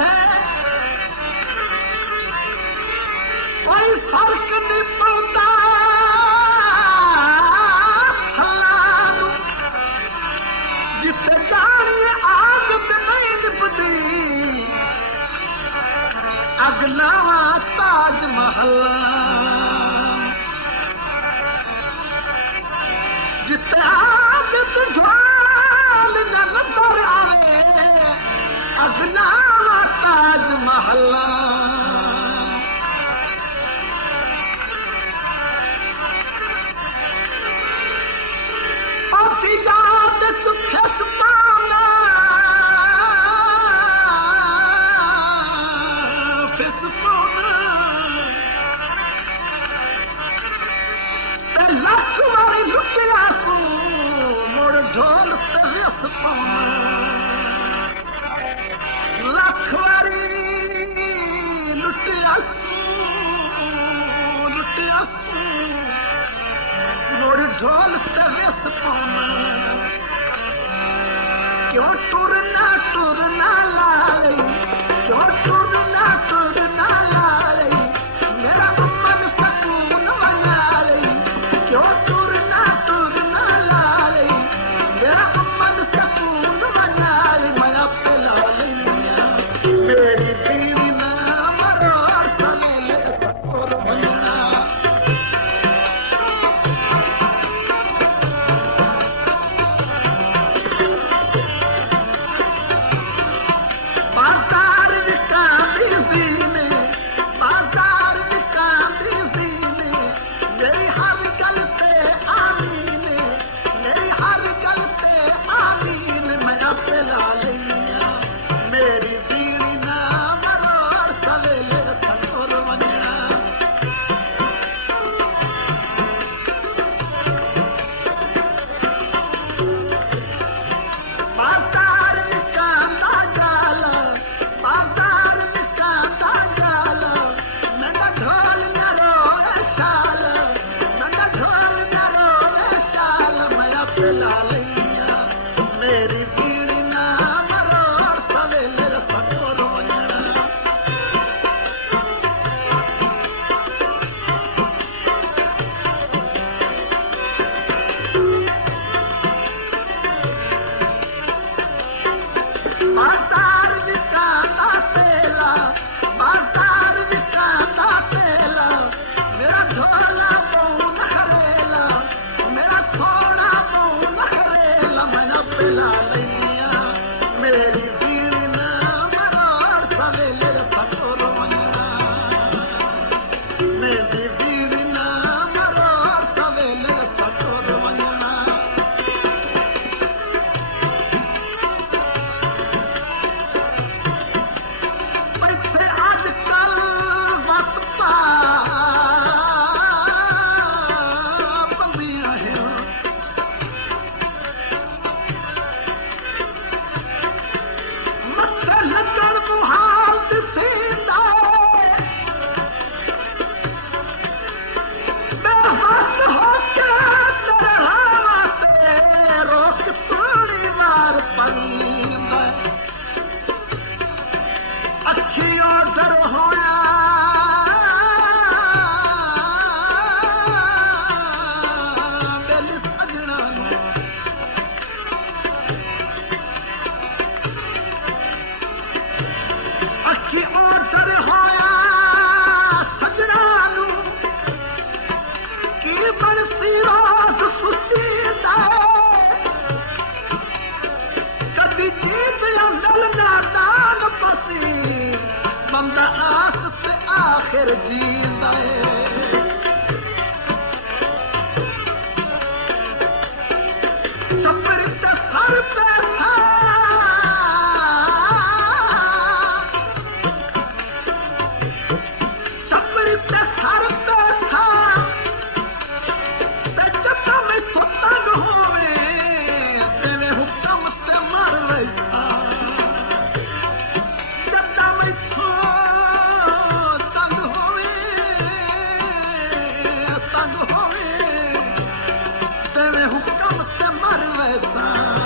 है कोई फर्क नहीं पौंदा जिथे जानी आदत नहीं निभदी अगला ताज महल जिथे आदत ढोल न नजर आवे अगला ताज महल याद चुखस पाना फिस पाना ते लख वारी लुटिया सू मुड़ ढोल ते विस पाना लख वारी लुटिया सू मुड़ ढोल ते विस पाना क्यों टुरना लाले क्यों टुरना लाले मेरा मन सकून बना ले क्यों टुरना लाले मेरा मन सकून बना ले मैं पिला लिया मेरी बीवी ना मरो सवेले सकोर बना मेरी बीवी ना मरो सवेले सकोर वंजना बाजार निकांदा जाला नंदा ढोल न्यारो शाल नंदा ढोल न्यारो शाल मैं पिला लिया मेरी बीवी ना बाजार निकांदा तेला मेरा ढोला पौन खरेला मेरा सोना पौन खरेला मैं पिला लिया मेरी बीवी ना मरो सवेले सकोर वंजना मेरी बीवी ना मरो सवेले सकोर वंजना अखियों दर होया दिल सजना अखियों दर होया सजना की बरसी रोज सुची कभी जीत अंदर नादान पसी बंदा आस से आखिर जींदा छपर ते सर पे छपर ते सर पे जब में थोता होवे तेरे हुक्म से मर वैसा जब में तंग होवे तेरे हुक्म से मर वैसा